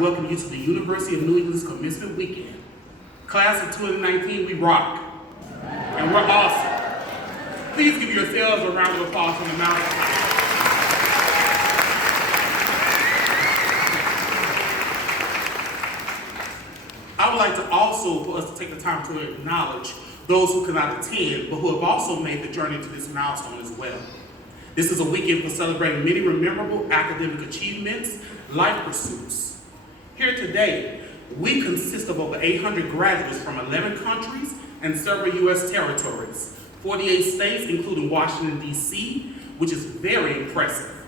Welcome you to the University of New England's commencement weekend. Class of 2019, we rock. And we're awesome. Please give yourselves a round of applause from the mountain. I would like to also, for us to take the time to acknowledge those who cannot attend, but who have also made the journey to this milestone as well. This is a weekend for celebrating many memorable academic achievements, life pursuits. Here today, we consist of over 800 graduates from 11 countries and several U.S. territories, 48 states, including Washington, D.C., which is very impressive.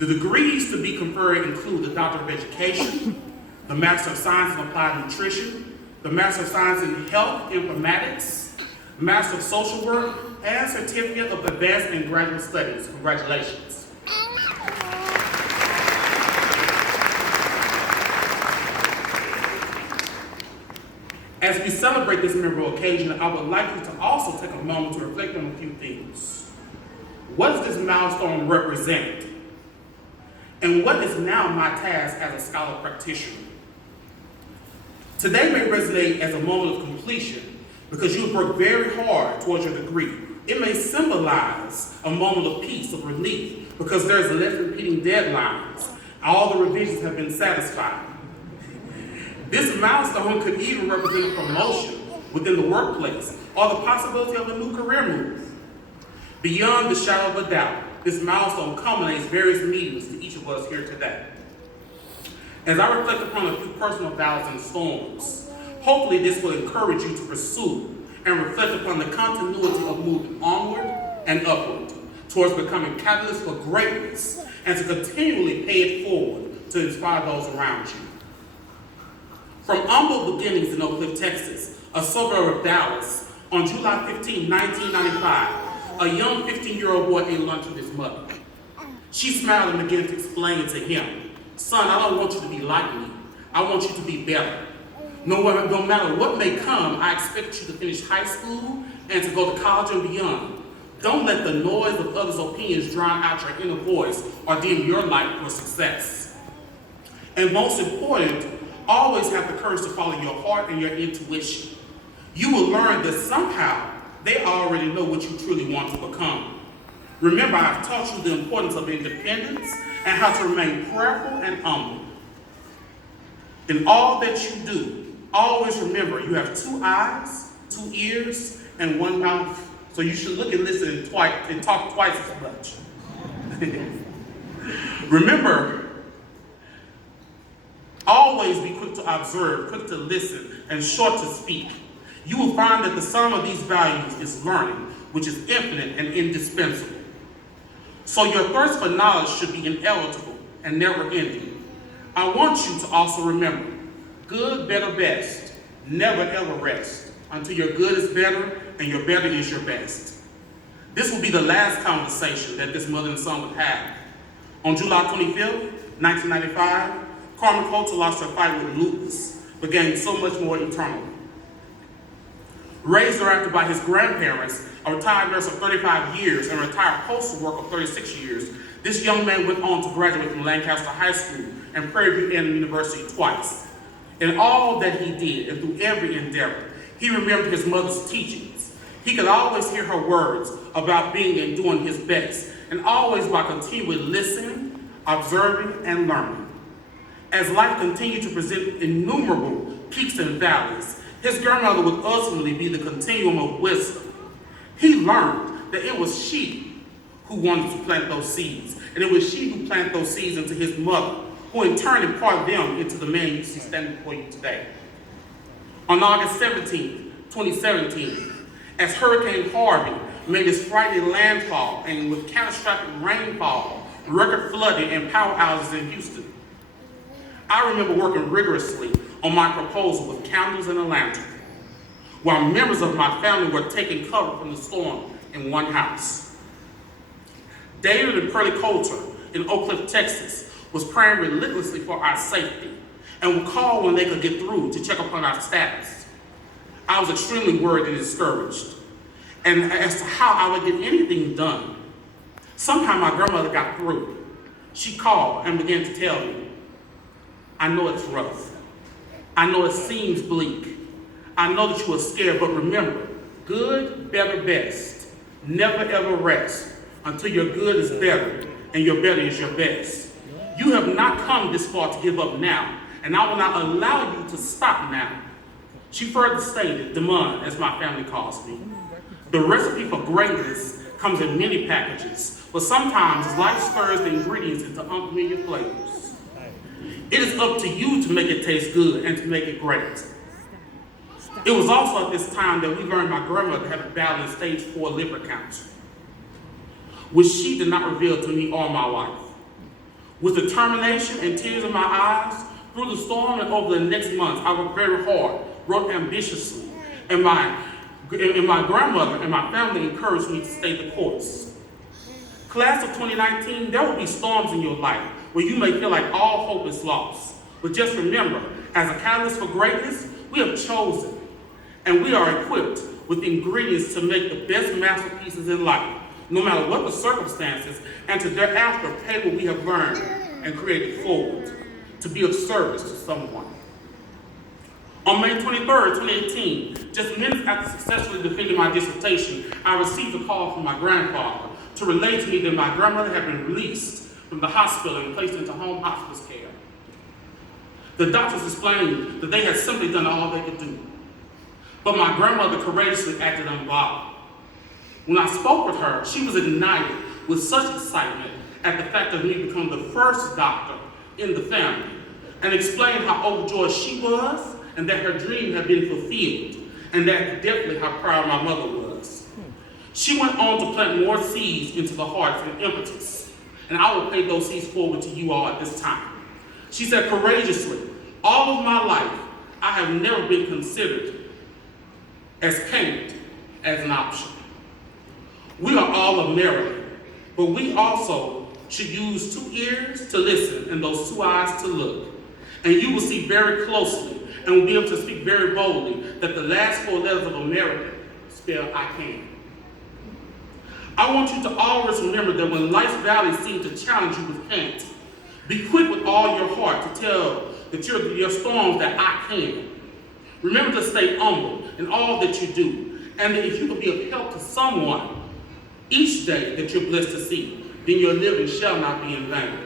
The degrees to be conferred include the Doctor of Education, the Master of Science in Applied Nutrition, the Master of Science in Health Informatics, Master of Social Work, and Certificate of Advanced and Graduate Studies. Congratulations. As we celebrate this memorable occasion, I would like you to also take a moment to reflect on a few things. What does this milestone represent? And what is now my task as a scholar practitioner? Today may resonate as a moment of completion because you have worked very hard towards your degree. It may symbolize a moment of peace, of relief, because there's less repeating deadlines. All the revisions have been satisfied. This milestone could even represent a promotion within the workplace or the possibility of a new career move. Beyond the shadow of a doubt, this milestone culminates various meetings to each of us here today. As I reflect upon a few personal valleys and storms, hopefully this will encourage you to pursue and reflect upon the continuity of moving onward and upward towards becoming catalysts for greatness and to continually pay it forward to inspire those around you. From humble beginnings in Oak Cliff, Texas, a suburb of Dallas, on July 15, 1995, a young 15-year-old boy ate lunch with his mother. She smiled and began to explain to him, "Son, I don't want you to be like me. I want you to be better. No matter what may come, I expect you to finish high school and to go to college and beyond. Don't let the noise of others' opinions drown out your inner voice or dim your light for success. And most important, always have the courage to follow your heart and your intuition. You will learn that somehow they already know what you truly want to become. Remember, I've taught you the importance of independence and how to remain prayerful and humble. In all that you do, always remember you have 2 eyes, 2 ears, and 1 mouth, so you should look and listen and talk twice as much. Remember, always be quick to observe, quick to listen, and short to speak. You will find that the sum of these values is learning, which is infinite and indispensable. So your thirst for knowledge should be inevitable and never ending. I want you to also remember, good, better, best, never ever rest until your good is better and your better is your best. This will be the last conversation that this mother and son would have. On July 25th, 1995, Carmen Colter lost her fight with lupus, but gained so much more eternally. Raised thereafter by his grandparents, a retired nurse of 35 years and a retired postal worker of 36 years, this young man went on to graduate from Lancaster High School and Prairie View University twice. In all that he did and through every endeavor, he remembered his mother's teachings. He could always hear her words about being and doing his best, and always by continually listening, observing, and learning. As life continued to present innumerable peaks and valleys, his grandmother would ultimately be the continuum of wisdom. He learned that it was she who wanted to plant those seeds, and it was she who planted those seeds into his mother, who in turn imparted them into the man you see standing before you today. On August 17, 2017, as Hurricane Harvey made its frightening landfall and with catastrophic rainfall, record flooding, and power outages in Houston, I remember working rigorously on my proposal with candles and a lantern, while members of my family were taking cover from the storm in one house. David and Pearlie Colter in Oak Cliff, Texas, was praying relentlessly for our safety and would call when they could get through to check upon our status. I was extremely worried and discouraged, and as to how I would get anything done. Somehow my grandmother got through. She called and began to tell me, I know it's rough. I know it seems bleak. I know that you are scared, but remember, good, better, best. Never ever rest until your good is better and your better is your best. You have not come this far to give up now, and I will not allow you to stop now. She further stated, Demond, as my family calls me, the recipe for greatness comes in many packages, but sometimes life stirs the ingredients into unfamiliar flavors. It is up to you to make it taste good and to make it great. It was also at this time that we learned my grandmother had a battle in stage 4 liver cancer, which she did not reveal to me all my life. With determination and tears in my eyes, through the storm and over the next months, I worked very hard, wrote ambitiously, and my grandmother and my family encouraged me to stay the course. Class of 2019, there will be storms in your life where you may feel like all hope is lost. But just remember, as a catalyst for greatness, we have chosen and we are equipped with the ingredients to make the best masterpieces in life, no matter what the circumstances, and to thereafter pay what we have learned and created forward to be of service to someone. On May 23rd, 2018, just minutes after successfully defending my dissertation, I received a call from my grandfather to relay to me that my grandmother had been released from the hospital and placed into home hospice care. The doctors explained that they had simply done all they could do. But my grandmother courageously acted unbothered. When I spoke with her, she was ignited with such excitement at the fact of me becoming the first doctor in the family, and explained how overjoyed she was and that her dream had been fulfilled, and that definitely how proud my mother was. She went on to plant more seeds into the hearts and impetus, and I will pay those seeds forward to you all at this time. She said, courageously, all of my life, I have never been considered as can't as an option. We are all American, but we also should use 2 ears to listen and those 2 eyes to look. And you will see very closely and will be able to speak very boldly that the last 4 letters of American spell I can. I want you to always remember that when life's valleys seem to challenge you with can't, be quick with all your heart to tell that your storms that I can. Remember to stay humble in all that you do, and that if you can be of help to someone each day that you're blessed to see, then your living shall not be in vain.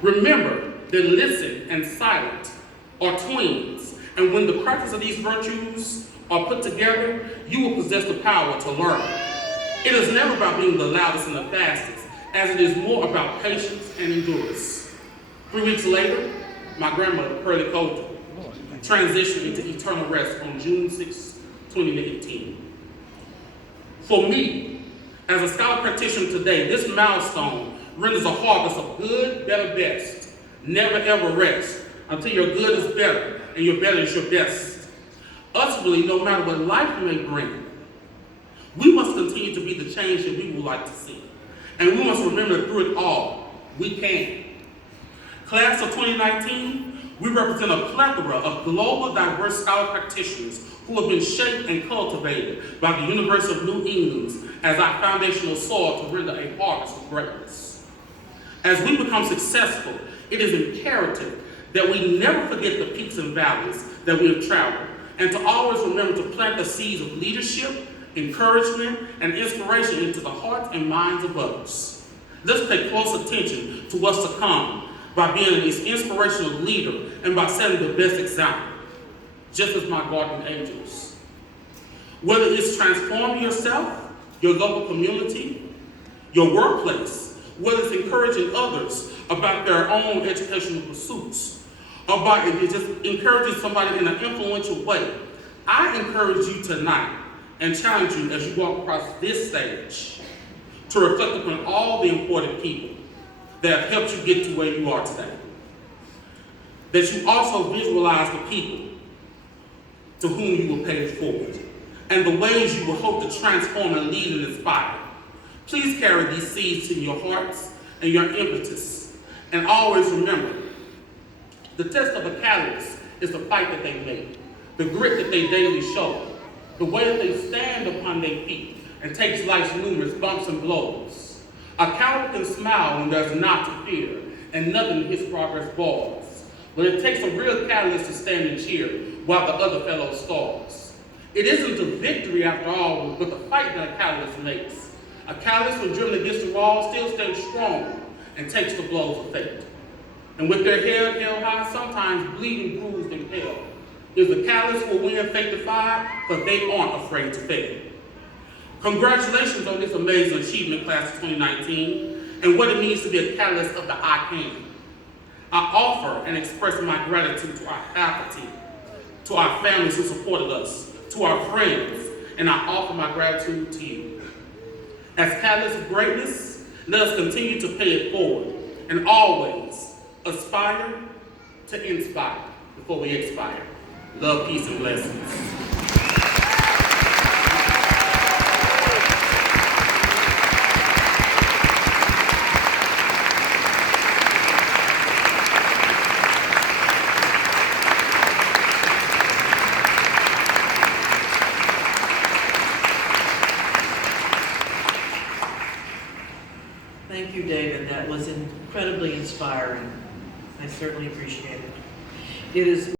Remember that listen and silent are twins, and when the practice of these virtues are put together, you will possess the power to learn. It is never about being the loudest and the fastest, as it is more about patience and endurance. 3 weeks later, my grandmother, Pearlie Colter, transitioned into eternal rest on June 6, 2018. For me, as a scholar practitioner today, this milestone renders a harvest of good, better, best. Never ever rest until your good is better and your better is your best. Ultimately, no matter what life may bring, we must continue to be the change that we would like to see. And we must remember that through it all, we can. Class of 2019, we represent a plethora of global diverse scholar practitioners who have been shaped and cultivated by the University of New England as our foundational soil to render a harvest of greatness. As we become successful, it is imperative that we never forget the peaks and valleys that we have traveled, and to always remember to plant the seeds of leadership, encouragement, and inspiration into the hearts and minds of others. Let's pay close attention to what's to come by being an inspirational leader and by setting the best example, just as my guardian angels. Whether it's transforming yourself, your local community, your workplace, whether it's encouraging others about their own educational pursuits, or by just encouraging somebody in an influential way, I encourage you tonight and challenge you as you walk across this stage to reflect upon all the important people that have helped you get to where you are today. That you also visualize the people to whom you will pay it forward, and the ways you will hope to transform and lead and inspire. Please carry these seeds in your hearts and your impetus, and always remember, the test of a catalyst is the fight that they make, the grit that they daily show, the way that they stand upon their feet and takes life's numerous bumps and blows. A coward can smile when there's not to fear, and nothing in his progress bars. But it takes a real catalyst to stand and cheer while the other fellow stalls. It isn't a victory after all, but the fight that a catalyst makes. A catalyst when driven against the wall still stands strong and takes the blows of fate. And with their head held high, sometimes bleeding, bruised, and pale, is the catalyst will win fate defied, but they aren't afraid to fail. Congratulations on this amazing achievement, class of 2019, and what it means to be a catalyst of the I Can. I offer and express my gratitude to our faculty, to our families who supported us, to our friends, and I offer my gratitude to you. As catalysts of greatness, let us continue to pay it forward and always aspire to inspire before we expire. Love, peace, and blessings. Thank you, David. That was incredibly inspiring. I certainly appreciate it. It is